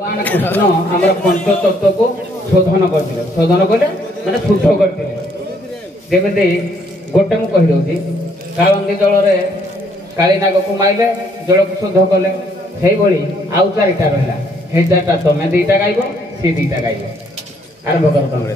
भगवान कृष्ण आम पंचतत्व को शोधन करते शोधन कले मैंने शुद्ध करते जमी गोटे मुझे कहीदे कालंदी जल कालीनाग को माइले जल को शुद्ध कले से आउ चारिटा रहा हे चार्टा तुम दीटा गाइब सी दीटा गाइब आरंभ कर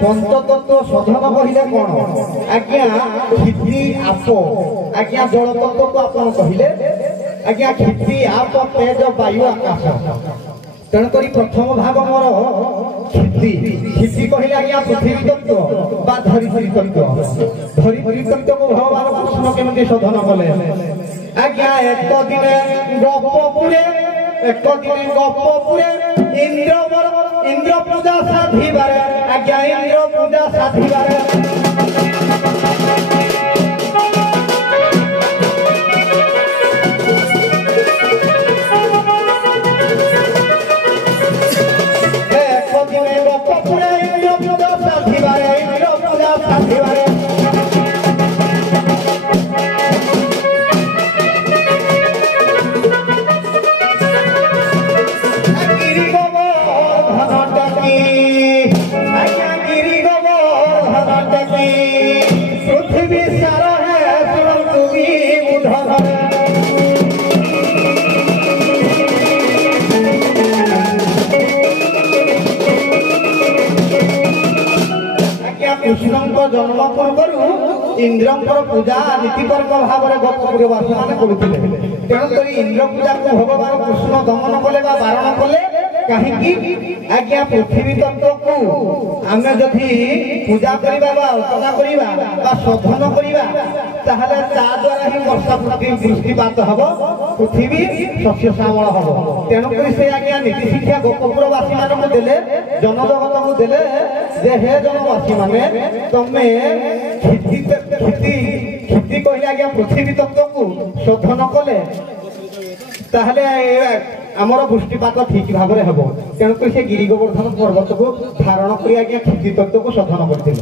पंचतत्व शोधन कहले कौन आज्ञा क्षिति आप आज्ञा जल तत्व को आप कहले आज्ञा क्षिति आप तेज वायु आकाश तेणुक प्रथम भाग मोर क्षिति क्षिति कहले आज्ञा पृथ्वी तत्व बा धरित्री तत्व को भगवान कृष्ण केमती शोधन कले आज्ञा एक दिने गपपुरे इंद्र पूजा साधिबार आज्ञा इंद्र पूजा साधिबार कृष्ण जन्म पूर्व इंद्र पूजा नीतिपर्क भाव में गपपुरवासी मैंने करुले तेणुक इंद्र पूजा को भगवान कृष्ण दमन कले बारण कले कहीं आज्ञा पृथ्वी तत्व को आम जदि पूजा करवा अर्चना करवा शोधन करवा द्वारा ही वर्षा वृष्टिपात हम पृथ्वी शस्य श्यामल हम तेणुक से आज्ञा नीति शिक्षा गोपपुरवासी मानक देले जनजगत को देले जे हे जनवासी माने तमे क्षिति कहले आज्ञा पृथ्वी तत्व को शोधन कले ताहले आमर वृष्टिपात ठीक भाव में हम तेणुक से गिरी गोवर्धन पर्वत को धारण कर आज्ञा क्षिति तत्व को शोधन करते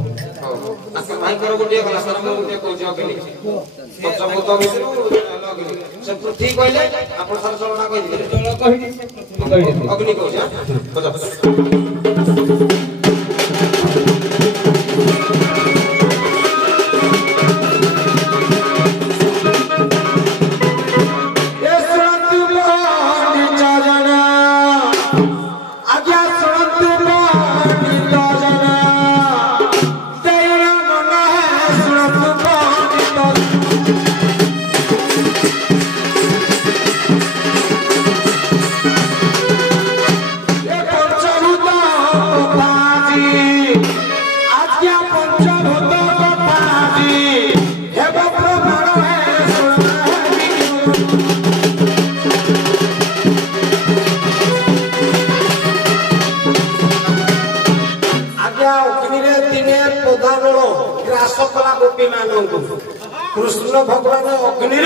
कृष्ण भगवान अग्नि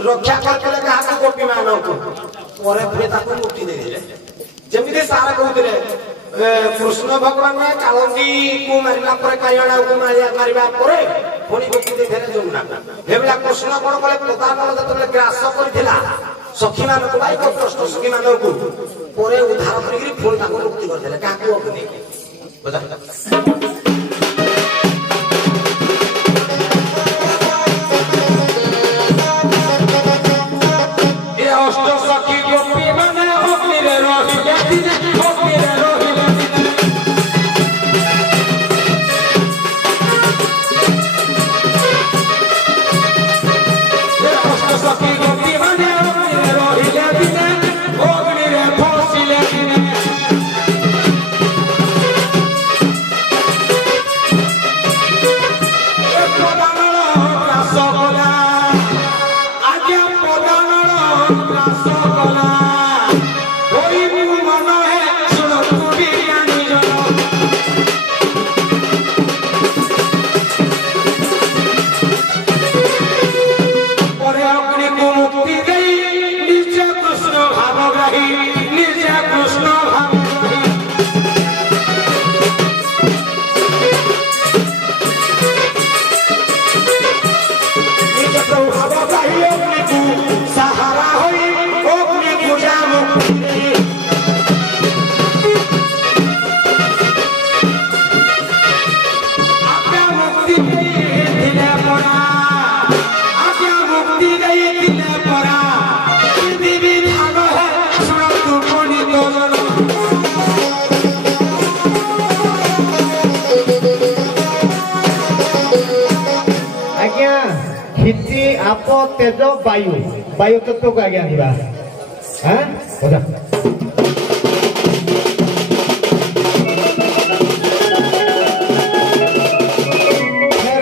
रक्षा करते गोपी मान मुक्ति देते जमी सारा कहते कृष्ण भगवान कालंदी को मारा कल्याण को मारा पुणी मुक्ति देते जमुना हेला कृष्ण कौन कले प्रधान जो ग्रास कर सखी मान कष्ट सखी मान को उद्धार कर मुक्ति करते क्या अग्नि आप तेज वायु वायु तत्व को आगे आनिबा हां बजा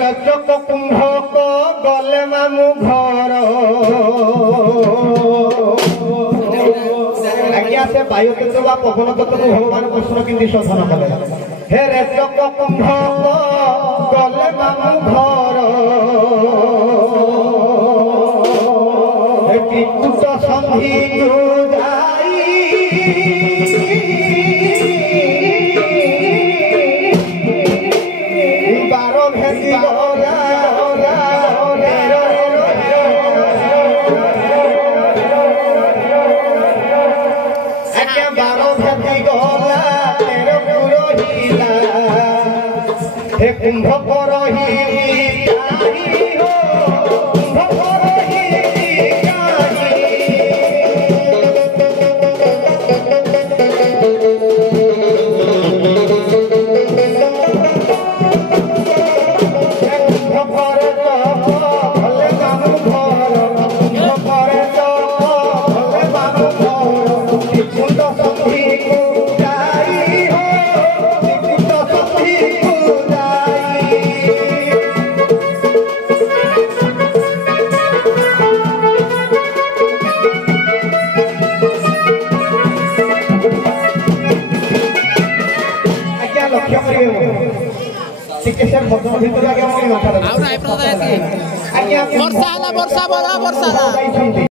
रजक कुंभ को गले मामू घर आज्ञा से वायु तत्व व पवन तत्व को भगवान कृष्ण किंती शोधन कले हे रजक कुंभ को गले मामू घर हे कुट संधि जाई बारो भेदी हे कुंभ करही हो कुंभ करही ବର୍ଷା ହେଲା ବର୍ଷା